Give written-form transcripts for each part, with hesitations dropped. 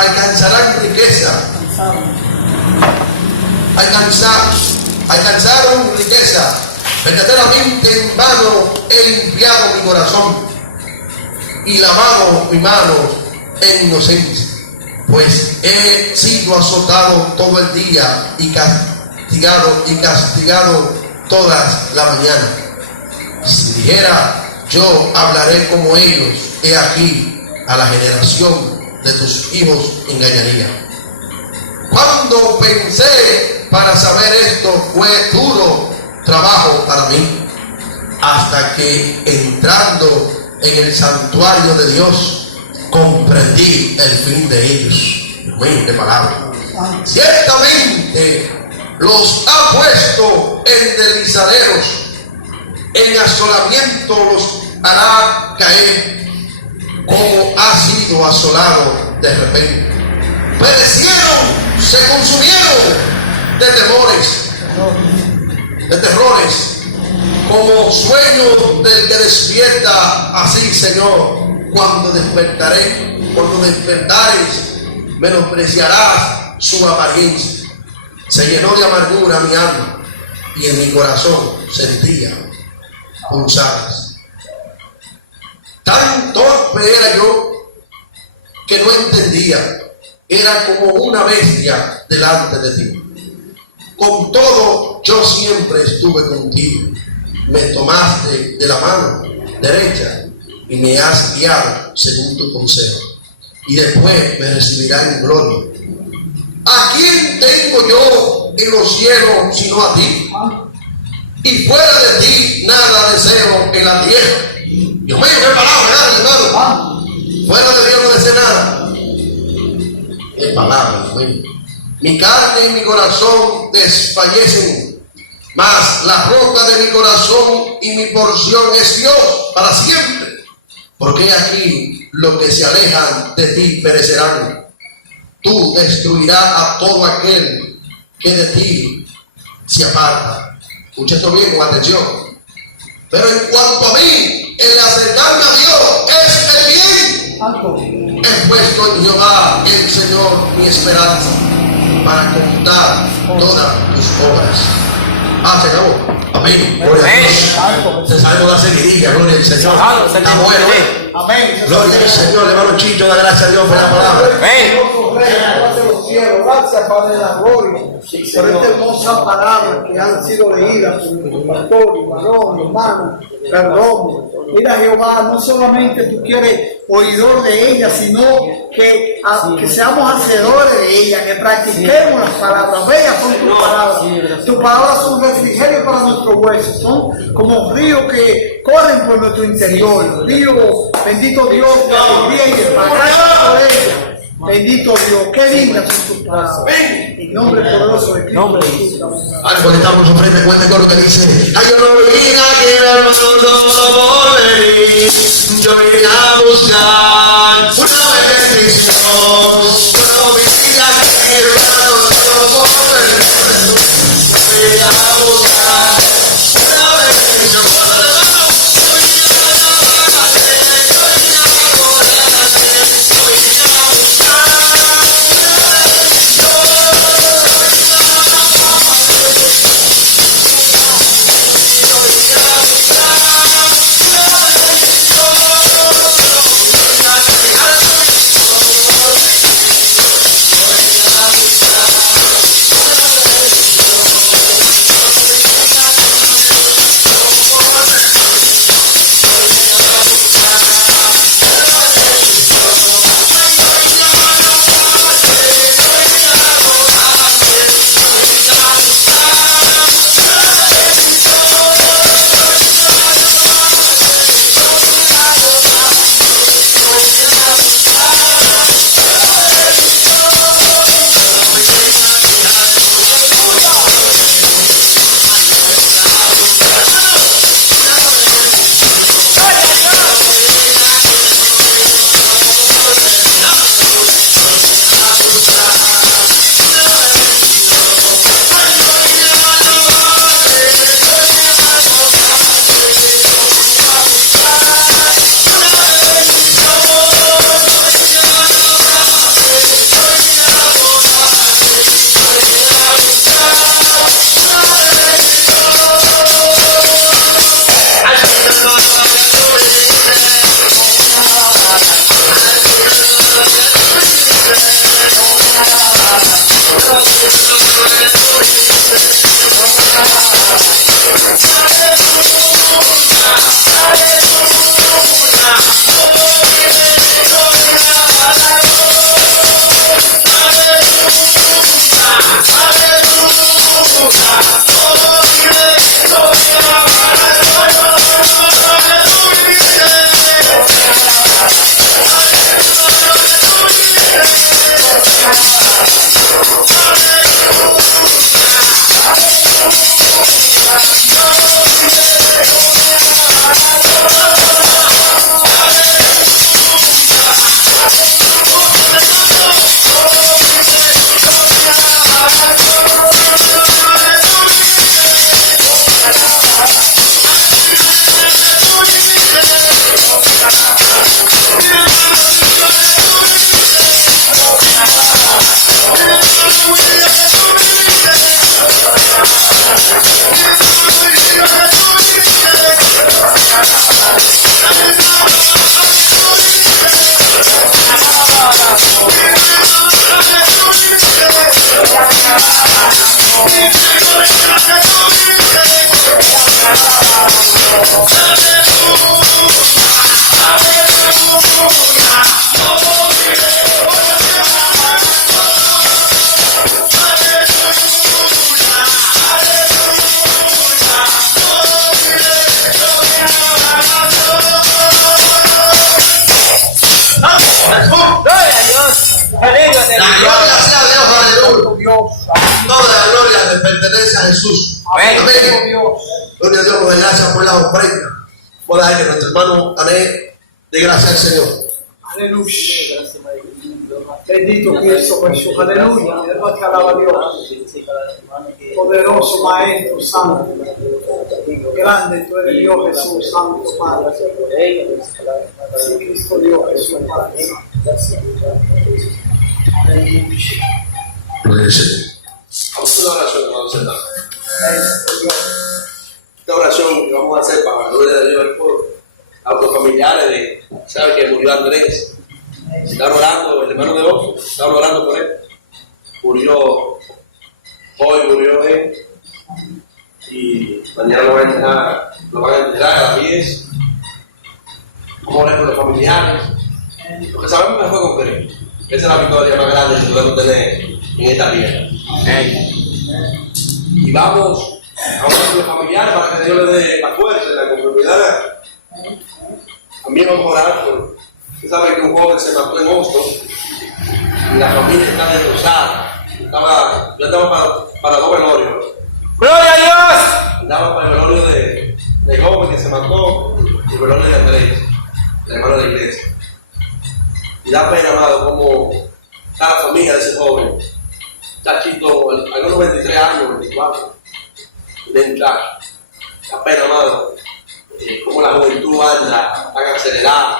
alcanzarán riqueza. Alcanzaron riqueza. Verdaderamente en vano he limpiado mi corazón y lavado mi mano en inocencia, pues he sido azotado todo el día y castigado todas la mañana. Si dijera yo hablaré como ellos, he aquí a la generación de tus hijos engañaría. Cuando pensé para saber esto, fue duro trabajo para mí, hasta que entrando en el santuario de Dios comprendí el fin de ellos. Amén, de palabra. Ciertamente los ha puesto en deslizaderos, en asolamiento los hará caer, como ha sido asolado de repente. Perecieron, se consumieron de terrores, como sueño del que despierta. Así, Señor, cuando despertares, menospreciarás su apariencia. Se llenó de amargura mi alma, y en mi corazón sentía punzadas. Tan torpe era yo que no entendía. Era como una bestia delante de ti. Con todo, yo siempre estuve contigo. Me tomaste de la mano derecha y me has guiado según tu consejo. Y después me recibirás en gloria. ¿A quién tengo yo en los cielos sino a ti? Y fuera de ti nada deseo en la tierra. Dios mío, qué palabra, hermano. Fuera de Dios no deseo nada. Qué palabra, Dios mío. Mi carne y mi corazón desfallecen, mas la roca de mi corazón y mi porción es Dios para siempre. Porque aquí los que se alejan de ti perecerán. Tú destruirás a todo aquel que de ti se aparta. Escucha esto bien con atención. Pero en cuanto a mí, el acercarme a Dios es el bien. He puesto en Jehová el Señor mi esperanza, para contar todas tus obras. Se acabó. Amén. Gloria a Dios. Se salió de la seguidilla. Gloria al Señor. Está bueno. Amén. Gloria al Señor. Hermano Chicho, da gracias a Dios por la palabra. Gracias, Padre de la gloria, por esta hermosa palabra que han sido leídas por nuestro pastor y varón, hermano. Perdón. Mira, Jehová, no solamente tú quieres oidor de ella, sino que seamos hacedores de ella, que practiquemos las palabras. Bellas son tus palabras. Tus palabras son refrigerio para nuestros huesos, son como ríos que corren por nuestro interior. Río, bendito Dios, de alegría y de paz. Gracias por ella. Bendito Dios, qué lindas son tus palabras. En nombre poderoso de Cristo. Ahora cuando estamos ofrenda, cuenta con lo que dice. Ay, yo no vine aquí al mundo por venir. Yo vine a buscar una bendición. Yo no vine aquí al mundo por venir. Yo vine a buscar una bendición. Toda la gloria le pertenece a Jesús. Amén. Gloria a Dios, por gracias por la ofrenda. Por ahí que nuestro hermano Ané de gracias al Señor. Aleluya. Bendito Cristo Jesús. Aleluya. Alaba te alaba Dios. Poderoso Maestro Santo. Grande tú eres Dios Jesús, Santo Padre. Sí, Cristo Dios Jesús, Padre. Aleluya. Gloria al Señor. Vamos a una oración, hermano Sentado. Esta oración que vamos a hacer para la gloria de Dios del pueblo. A los familiares ¿sabe que murió Andrés? Están orando, el hermano de Oso, estaban orando por él. Murió hoy, murió él. Y mañana lo van a enterrar a las 10. Vamos a orar con los familiares. Porque sabemos que fue con Cristo. Esa es la victoria más grande que podemos tener en esta tierra. Y vamos a orar con los familiares para que Dios les dé la fuerza y la conformidad. También vamos a orar por. Usted sabe que un joven se mató en Boston y la familia está destrozada. Yo estaba para dos velorios. ¡Gloria a Dios! Andaba para el velorio de Gómez que se mató y el velorio de Andrés, el hermano de la iglesia. Y da pena, amado, como está la familia de ese joven. Chachito, algunos 23 años, 24, de entrar. Da pena, amado, como la juventud anda tan acelerada.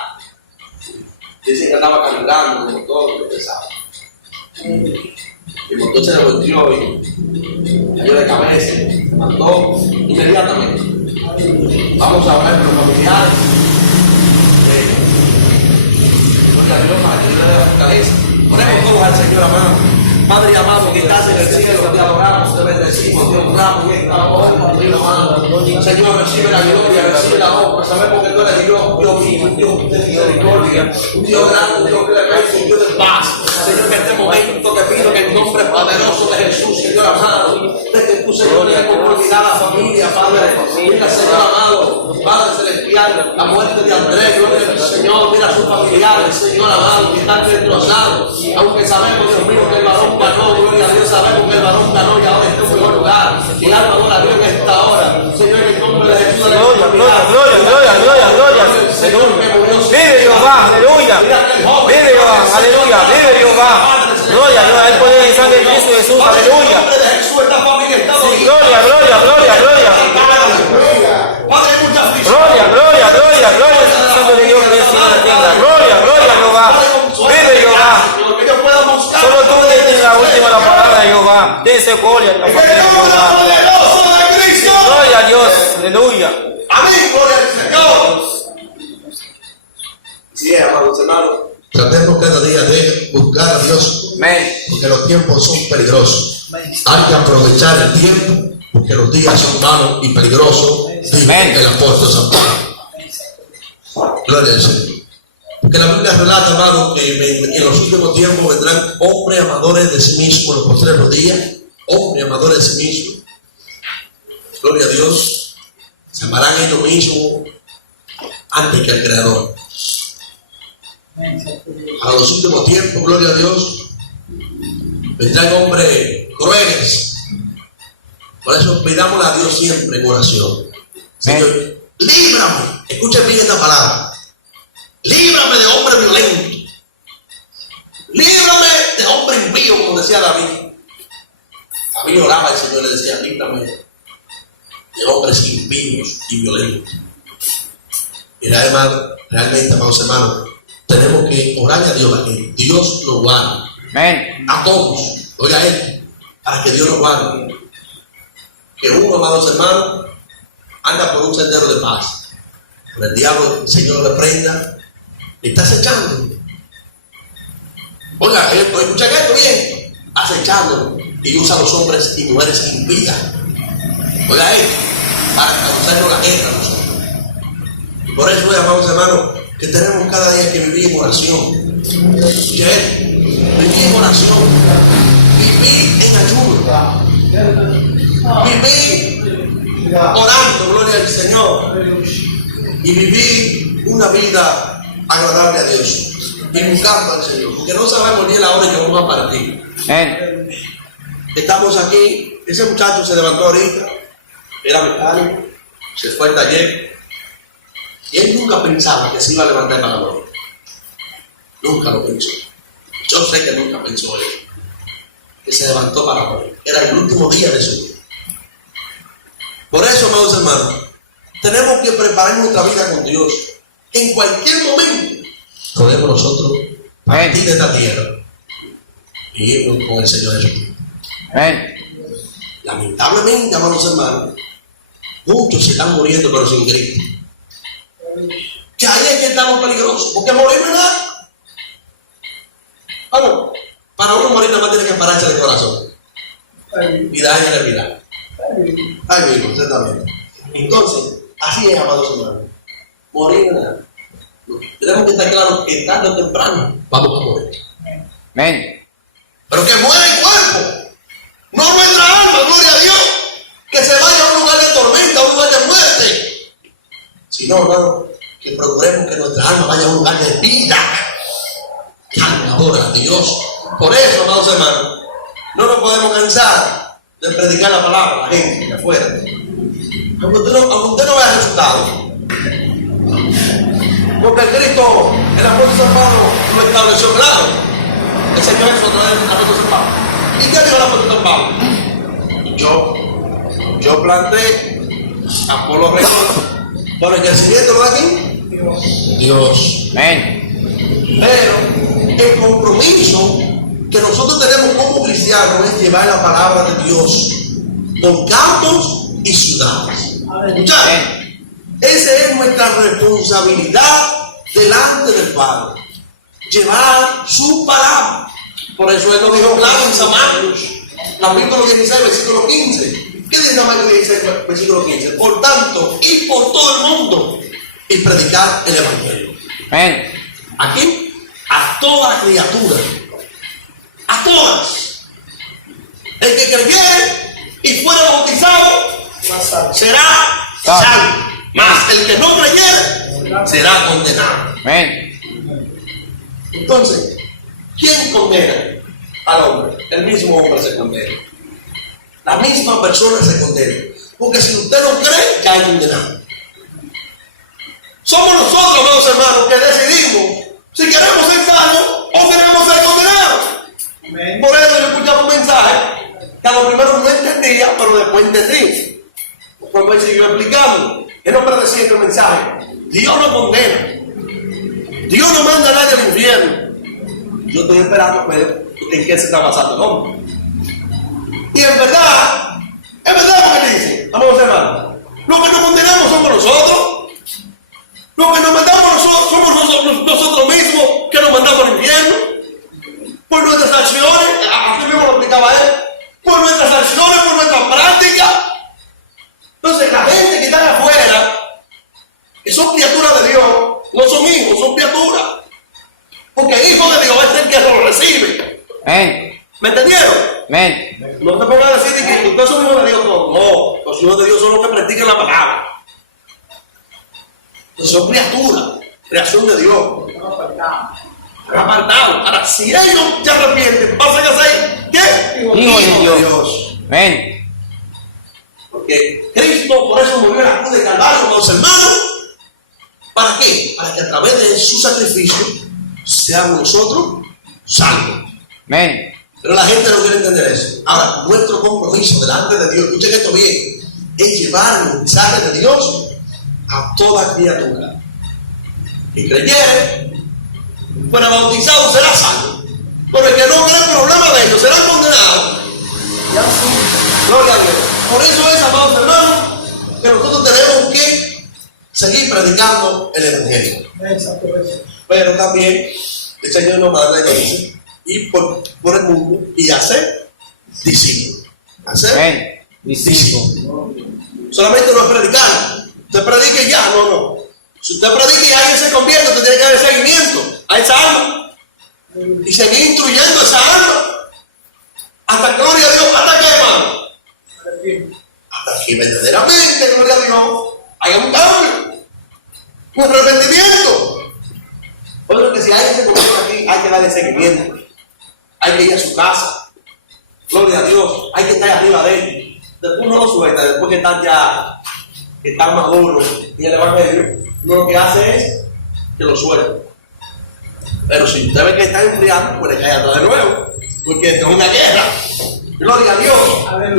Dicen que andaba caminando, el motor, que pesado. El motor se le volteó y cayó de cabeza, mató inmediatamente. Vamos a hablar con los familiares. Gloria a Dios para que Dios le dé la fortaleza. Ponemos todos al Señor, amado. Padre amado, que estás en el cielo, te adoramos, te bendecimos, te honramos en esta hora, Dios amado. Señor, recibe la gloria, recibe la honra. Sabemos que tú eres Dios vivo, Dios de misericordia, un Dios grande, un Dios clemente, un Dios de paz. Señor, en este momento te pido que en nombre poderoso de Jesús, Señor amado, desde tu Señor le conformidad a la familia, Padre. Mira, Señor amado, Padre celestial, la muerte de Andrés, gloria al Señor, mira a sus familiares, Señor amado, que están destrozados. Aunque sabemos, Dios mío, que el varón ganó, gloria a Dios, sabemos que el varón ganó y ahora está en un buen lugar. Y el alma adora a Dios en esta hora. Señor, en el nombre de Jesús. Gloria, gloria, gloria, gloria, gloria, gloria. Vive Jehová, aleluya. Vive Jehová, aleluya. Vive Jehová. Gloria, gloria. Hay poder en sangre de Cristo Jesús, aleluya. Sí, gloria, gloria, gloria, gloria. Gloria, gloria, gloria, gloria. Santo de Dios que es en la tierra. Gloria, gloria, Jehová. Vive Jehová. Solo tú tienes la última palabra, Jehová. Dense gloria a la familia de Jehová. Gloria a Dios, aleluya. Amén, gloria al Señor. Sí, amados hermanos. Tratemos cada día de buscar a Dios. Amén. Porque los tiempos son peligrosos. Hay que aprovechar el tiempo porque los días son malos y peligrosos. Dice el apóstol San Pablo. Gloria al Señor. Porque la Biblia relata, amado, que en los últimos tiempos vendrán hombres amadores de sí mismos en los postreros días. Hombres amadores de sí mismos. Gloria a Dios. Se amarán ellos mismos antes que al Creador. A los últimos tiempos, gloria a Dios, vendrán hombres crueles. Por eso pidámosle a Dios siempre en oración. Señor, líbrame. Escuchen bien esta palabra. Líbrame de hombre violento. Líbrame de hombre impío, como decía David. David oraba al Señor y le decía, líbrame de hombres impíos y violentos. Y además, realmente, amados hermanos, tenemos que orar a Dios para que Dios nos guarde. Amén. A todos, oiga él, para que Dios nos guarde. Que uno, amados hermanos, anda por un sendero de paz. el diablo, el Señor le prenda, le está acechando. Oiga, escucha esto bien, acechando, y usa a los hombres y mujeres impías. Oiga esto, para causarnos la guerra a nosotros. Y por eso, amados hermanos, que tenemos cada día que vivir en oración. Escucha esto, vivir en oración, vivir en ayuno, vivir orando, gloria al Señor, y vivir una vida agradable a Dios y buscando al Señor, porque no sabemos ni la hora que vamos a partir. Estamos aquí, ese muchacho se levantó ahorita, era mecánico, se fue al taller, y él nunca pensaba que se iba a levantar para morir. Nunca lo pensó. Yo sé que nunca pensó él, que se levantó para morir. Era el último día de su vida. Por eso, amados hermanos, tenemos que preparar nuestra vida con Dios. En cualquier momento podemos nosotros partir de esta tierra y irnos con el Señor Jesús. Lamentablemente, amados hermanos, muchos se están muriendo pero sin Cristo. Que ahí es que estamos peligrosos, porque morir no es nada. Vamos, para uno morir nada más tiene que pararse de corazón y darle a respirar. Ay, mismo, usted también. Entonces, así es, amados hermanos. Morir no es nada. Tenemos que estar claros que tarde o temprano vamos a morir. Pero que muera el cuerpo, no nuestra alma, gloria a Dios. Que se vaya a un lugar de tormenta, a un lugar de muerte. Sino, hermano, que procuremos que nuestra alma vaya a un lugar de vida. Adora a Dios. Por eso, amados hermanos, no nos podemos cansar de predicar la palabra a la gente de afuera. Aunque usted no vea resultados. Porque Cristo, el apóstol San Pablo, lo estableció claro. El Señor es otro del apóstol San Pablo. ¿Y qué dijo el apóstol San Pablo? Yo planté, Apolo regó, por el crecimiento de aquí, Dios. Pero el compromiso que nosotros tenemos como cristianos es llevar la palabra de Dios por campos y ciudades. ¿Escucharon? Esa es nuestra responsabilidad delante del Padre. Llevar su palabra. Por eso Él lo dijo claro en San Marcos, capítulo 16, versículo 15. ¿Qué dice San Marcos 16, versículo 15? Por tanto, ir por todo el mundo y predicar el Evangelio. Aquí, a toda criatura. A todas. El que creyere y fuera bautizado será salvo. Mas el que no creyere será condenado. Entonces, ¿quién condena al hombre? El mismo hombre se condena. La misma persona se condena. Porque si usted no cree, ya hay condenado. Somos nosotros, amados hermanos, que decidimos si queremos ser salvos o queremos ser condenados. Por eso yo escuchaba un mensaje que a lo primero no entendía, pero después entendí. Después me siguió explicando. Él no predecía el mensaje. Dios no condena. Dios no manda a nadie al infierno. Yo estoy esperando ver en qué se está basando el hombre. Y es verdad lo que dice, amados hermanos. Lo que nos condenamos somos nosotros. Lo que nos mandamos somos nosotros mismos que nos mandamos al infierno. Por nuestras acciones, así mismo lo explicaba él. Por nuestras acciones, por nuestras prácticas. Entonces, la gente que está afuera, que son criaturas de Dios, no son hijos, son criaturas. Porque el hijo de Dios es el que lo recibe. ¿Me entendieron? No se pongan a decir que ustedes son hijos de Dios todos. No, los hijos de Dios son los que practican la palabra. Entonces son criaturas, creación de Dios. Apartados. Ahora, si ellos se arrepienten, pasan a ser, ¿qué? Hijos de Dios. Porque Cristo por eso murió en la cruz de Calvario con los hermanos. ¿Para qué? Para que a través de su sacrificio seamos nosotros salvos. Pero la gente no quiere entender eso. Ahora, nuestro compromiso delante de Dios, escuchen esto bien, es llevar el mensaje de Dios a toda criatura. Y creyere, fuera bautizado, será salvo. Pero el que no cree, problema de ellos, será condenado. Gloria a Dios. Por eso es, amados hermanos, que nosotros tenemos que seguir predicando el Evangelio. Pero también el Señor nos manda y dice, ir por el mundo y hacer discípulos. Hacer discípulos. Solamente no es predicar. Usted predique y ya, no. Si usted predica y alguien se convierte, usted tiene que dar seguimiento a esa alma. Y seguir instruyendo a esa alma. Hasta gloria a Dios, ¿hasta qué, hermano? Hasta que verdaderamente, gloria a Dios, haya un cambio, un arrepentimiento. Por eso que si alguien se convierte aquí, hay que darle seguimiento. Hay que ir a su casa. Gloria a Dios, hay que estar arriba de él. Después no lo suelta, después que están ya, que están maduros en el Evangelio, lo que hace es que lo suelte. Pero si usted ve que está enfriando, pues le cae atrás de nuevo. Porque es una guerra. Gloria a Dios.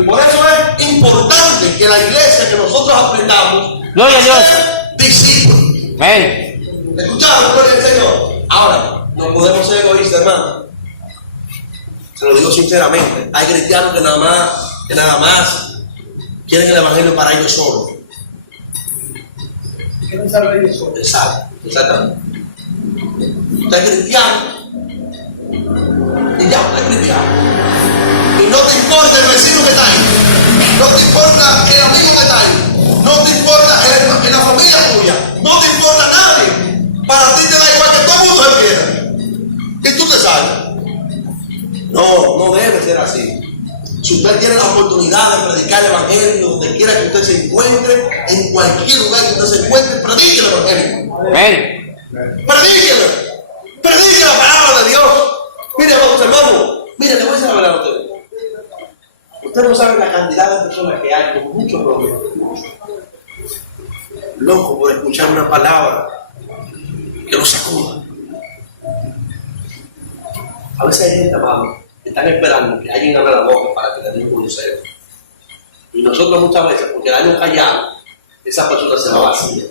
Por eso es importante que la iglesia que nosotros aprendamos, gloria a Dios, discípulos. Amén. ¿Escucharon? Gloria al Señor. Ahora, no podemos ser egoístas, hermano. Se lo digo sinceramente. Hay cristianos que nada más quieren el Evangelio para ellos solos. Quieren saber ellos solos. Exactamente. Usted es cristiano. Y ya, usted es cristiano. Y no te importa el vecino que está ahí. No te importa el amigo que está ahí. No te importa en la familia tuya. No te importa nadie. Para ti te da igual que todo el mundo se pierda. Y tú te salgas. No debe ser así. Si usted tiene la oportunidad de predicar el Evangelio donde quiera que usted se encuentre, en cualquier lugar que usted se encuentre, predique el Evangelio. Amén. Predíquelo. Predique la palabra de Dios. Mire, vamos, hermano. Mire, le voy a decir la verdad a usted. Usted no sabe la cantidad de personas que hay con muchos problemas. Loco por escuchar una palabra que lo sacuda. A veces hay gente, hermano, que están esperando que alguien abra la boca para que le den un consejo. Y nosotros muchas veces, porque daño callado, esa persona se va vacía.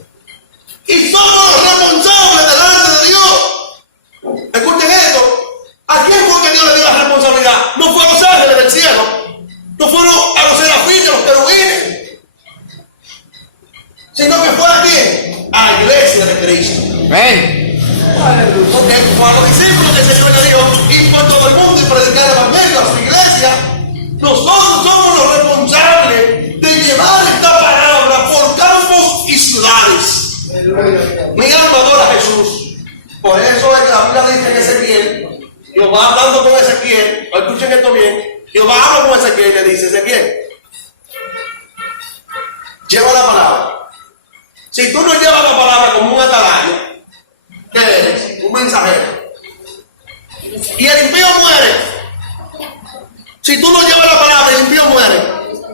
Y somos responsables delante de Dios. Escuchen esto. ¿A quién fue que Dios le dio la responsabilidad? No fue a los ángeles del cielo. No fueron a los serafines, a los querubines. Sino que fue a quién? A la iglesia de Cristo. Amén. Porque fue a los discípulos que el Señor le dijo, ir por todo el mundo y predicar el Evangelio a su iglesia. Nosotros somos los responsables de llevar esta palabra por campos y ciudades. Mi alma adora a Jesús. Por eso es que la Biblia dice en Ezequiel, Jehová hablando con Ezequiel, escuchen esto bien, Jehová habla con Ezequiel y le dice, Ezequiel, lleva la palabra. Si tú no llevas la palabra como un atalaya, ¿qué eres? Un mensajero. Y el impío muere. Si tú no llevas la palabra, el impío muere.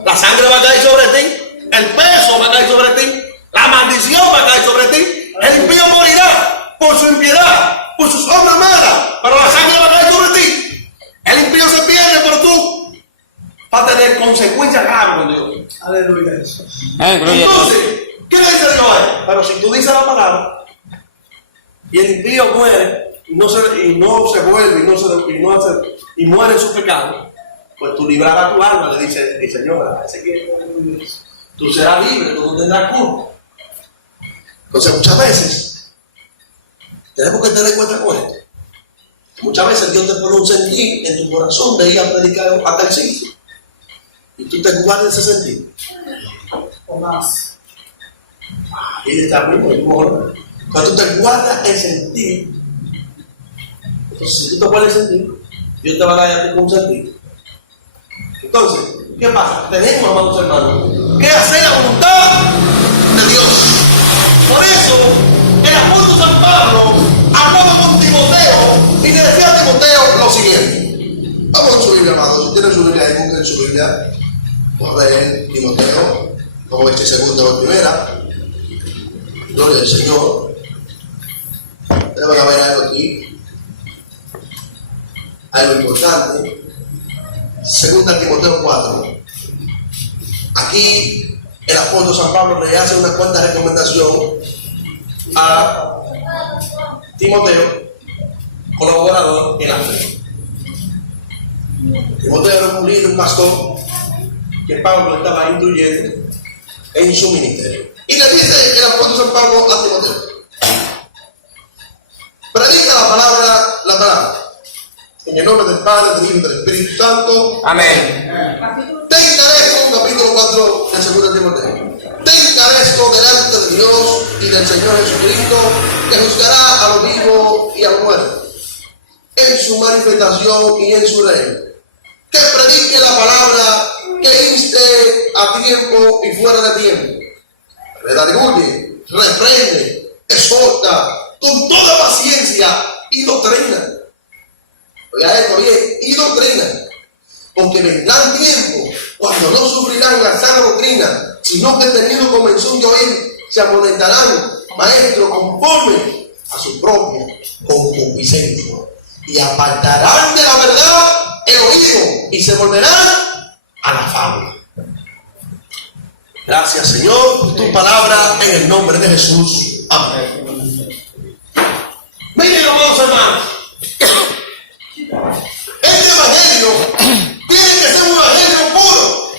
La sangre va a caer sobre ti, el peso va a caer sobre ti, la maldición va a caer sobre ti. El impío morirá por su impiedad, por sus obras malas, pero la sangre va a caer sobre ti. El impío se pierde, pero tú vas a tener consecuencias graves con Dios. Aleluya. Entonces, ¿qué le dice Dios a él? Pero si tú dices la palabra y el impío muere y no se vuelve y muere en su pecado, pues tú librarás tu alma, le dice el Señor a Ezequiel. Tú serás libre, tú no tendrás culpa. Entonces, muchas veces tenemos que tener cuenta con esto. Muchas veces Dios te pone un sentir en tu corazón de ir a predicar hasta el sitio. Y tú te guardas ese sentir. O más. Y está muy bueno. Cuando tú te guardas el sentir, entonces si tú te guardas el sentir, Dios te va a dar un sentir. Entonces, ¿qué pasa? Tenemos, amados hermanos, que hacer la voluntad de Dios. Por eso, el apóstol San Pablo hablaba con Timoteo y le decía a Timoteo lo siguiente. Vamos con su Biblia, amados. Si tienen su Biblia, busquen su Biblia. Vamos a leer Timoteo, como este segundo o primera. Gloria al Señor. Ustedes van a ver algo aquí. Algo importante. Segunda Timoteo 4. Aquí el apóstol San Pablo le hace una cuanta recomendación a Timoteo, colaborador en la fe. Timoteo era un líder, un pastor que Pablo estaba instruyendo en su ministerio. Y le dice el apóstol San Pablo a Timoteo: predica la palabra, en el nombre del Padre, del Hijo y del Espíritu Santo. Amén. Te encarezco, capítulo 4 de 2 Timoteo. Te encarezco delante de Dios y del Señor Jesucristo, que juzgará a los vivos y a los muertos, en su manifestación y en su reino. Que predique la palabra, que inste a tiempo y fuera de tiempo. Redarguye, reprende, exhorta con toda paciencia y doctrina. Oiga esto bien, y doctrina. Porque vendrán tiempos cuando no sufrirán la sana doctrina, sino que teniendo comenzón de oír, se amonestarán maestros conforme a su propia concupiscencia, y apartarán de la verdad el oído y se volverán a la fábula. Gracias, Señor, por tu palabra en el nombre de Jesús. Amén. Miren, amados hermanos, este evangelio tiene que ser un evangelio puro.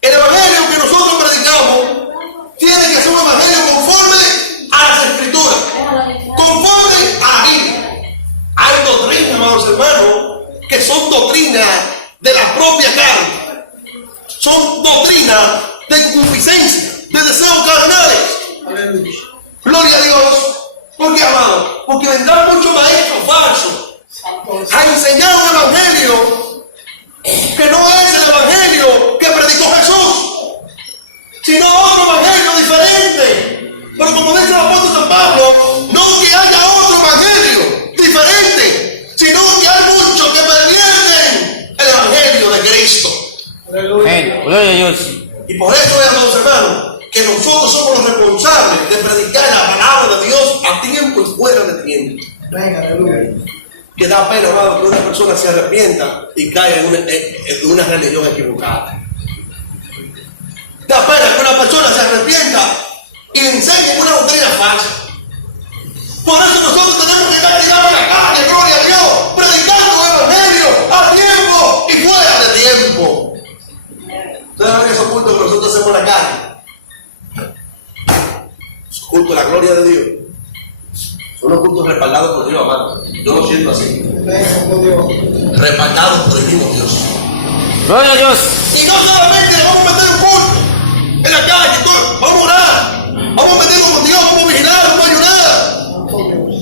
El evangelio que nosotros predicamos tiene que ser un evangelio conforme a las Escrituras, conforme a la Biblia. Hay doctrinas, amados hermanos, que son doctrinas de la propia carne, son doctrinas de concupiscencia, de deseos carnales. Aleluya. Gloria a Dios. ¿Por qué, amado? Porque vendrán muchos maestros falsos a enseñar un evangelio que no es el evangelio que predicó Jesús, sino otro evangelio diferente. Pero como dice el apóstol San Pablo, no que haya otro evangelio diferente, sino que hay muchos que pervierten el evangelio de Cristo. Amén. Gloria a Dios. Y por eso, amados hermanos, que nosotros somos los responsables de predicar la palabra de Dios a tiempo y fuera de tiempo. Que da pena, amado, que una persona se arrepienta y caiga en una religión equivocada. Da pena que una persona se arrepienta y le enseñe una doctrina falsa. Por eso nosotros tenemos que estar tirados en la calle, gloria a Dios, predicando el evangelio a tiempo y fuera de tiempo. ¿Ustedes saben esos cultos que nosotros hacemos en la calle? Esos cultos de la gloria de Dios son los cultos respaldados por Dios, amado. Yo lo siento así. Respaldados por el mismo Dios. Gloria a Dios. Y no solamente le vamos a meter un culto en la calle, vamos a orar, vamos a meternos con Dios, vamos a vigilar, vamos a ayudar,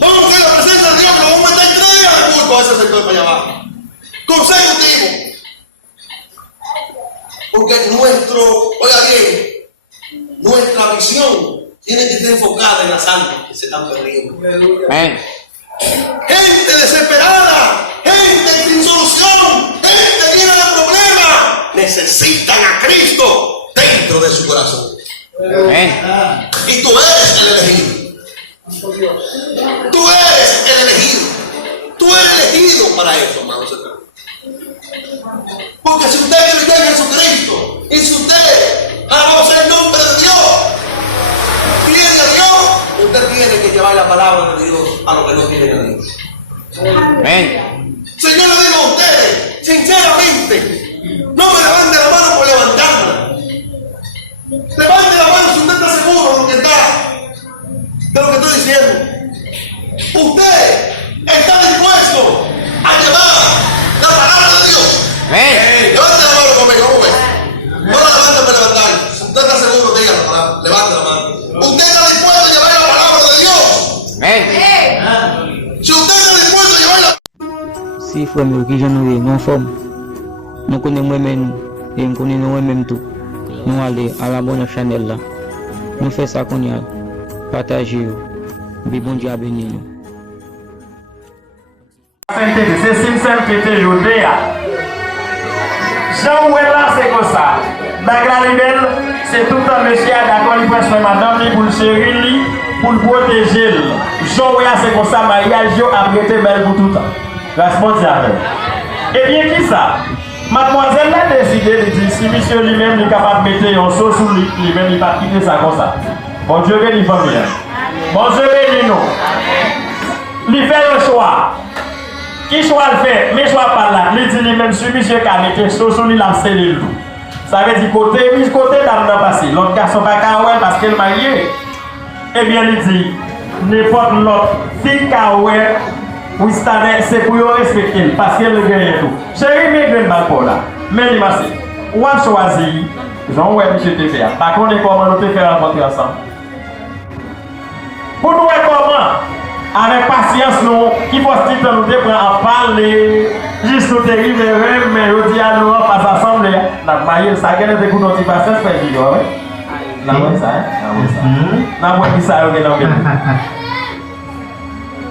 vamos a buscar la presencia de Dios, pero vamos a meter 3 días de culto a ese sector para allá abajo, consecutivo. Porque oiga bien, nuestra visión tiene que estar enfocada en las almas que se están perdiendo. Amén. Gente desesperada, gente sin solución, gente llena de problemas, necesitan a Cristo dentro de su corazón. Amén. Y tú eres el elegido. Tú eres el elegido. Tú eres elegido para eso, hermanos. Porque si usted cree en Jesucristo, y si usted conoce el nombre de Dios, tiene a Dios, usted tiene que llevar la palabra de Dios a los que no tienen a Dios. Amén. Señor, le digo a ustedes, sinceramente, no me levante la mano por levantarla. Levante la mano si usted está seguro de lo que estoy diciendo. Usted está dispuesto a llevar la palabra de Dios. Amén. Levante la mano conmigo, no la levante para levantar. Si usted está seguro, dígalo, levante la mano. Usted está dispuesto a llevar la palabra de Dios. Amén. Si usted está dispuesto a llevar la Si frère nous qui j'en non forme, nous connaissons moi-même et nous connaissons moi-même tout. Nous allons à la bonne Chanel là. Nous faisons ça qu'on y a. Partagez. Mais bon Dieu a béni nous. C'est sincère qui était joué. Jean là, c'est comme ça. Dans la libelle, c'est tout un monsieur d'accord, il prend soin madame, pour le chérir, pour le protéger. Jean c'est comme ça, mariage, a été belle pour tout le temps. Responsable. Et bien, qui ça? Mademoiselle a décidé de dire si monsieur lui-même est capable de mettre un saut sur lui-même, il va quitter ça comme ça. Bon Dieu bénit famille. Bon Dieu bénit nous. Il fait un choix. Qui choix le fait? Mais choix pas là. Il dit lui-même si monsieur qui a mis un saut sur lui, il a scellé le tout. Ça veut dire côté, oui, côté dame n'a passé. L'autre garçon pas qu'à parce qu'elle marié. Eh bien, il dit, n'importe l'autre fille qu'à oui, c'est pour vous respecter parce qu'elle gagne tout. Chérie, mais je ne pas là. Mais il m'a dit, on a choisi, Jean-Oué, monsieur TPA. Par contre, comment nous te faire rencontrer ensemble? Pour nous, comment? Avec patience, nous, qui faut se dire, nous devons en parler, juste nous dériver, mais nous disons à nous, on passe ensemble, la mariée, ça gagne des coups de motivation, c'est pas du tout, oui? La bonne ça, hein? La bonne ça, ok, non,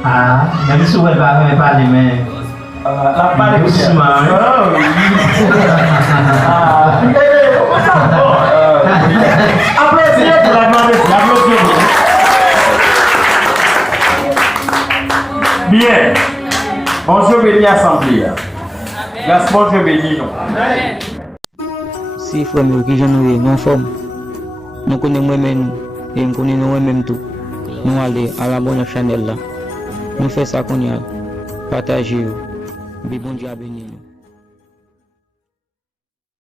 ah, même si elle va me parler, mais. La parler doucement. Ah, applaudissez pour la demander, applaudissez. Bien. Bonjour, béni assemblée. Gaspard, je bénis nous. Si frère qui j'en ai non forme, nous connaissons moi-même et nous connaissons nous-mêmes tout. Nous allons à la bonne Chanel là. Nous faisons ça qu'on y a. Partagez. Bon Dieu béni.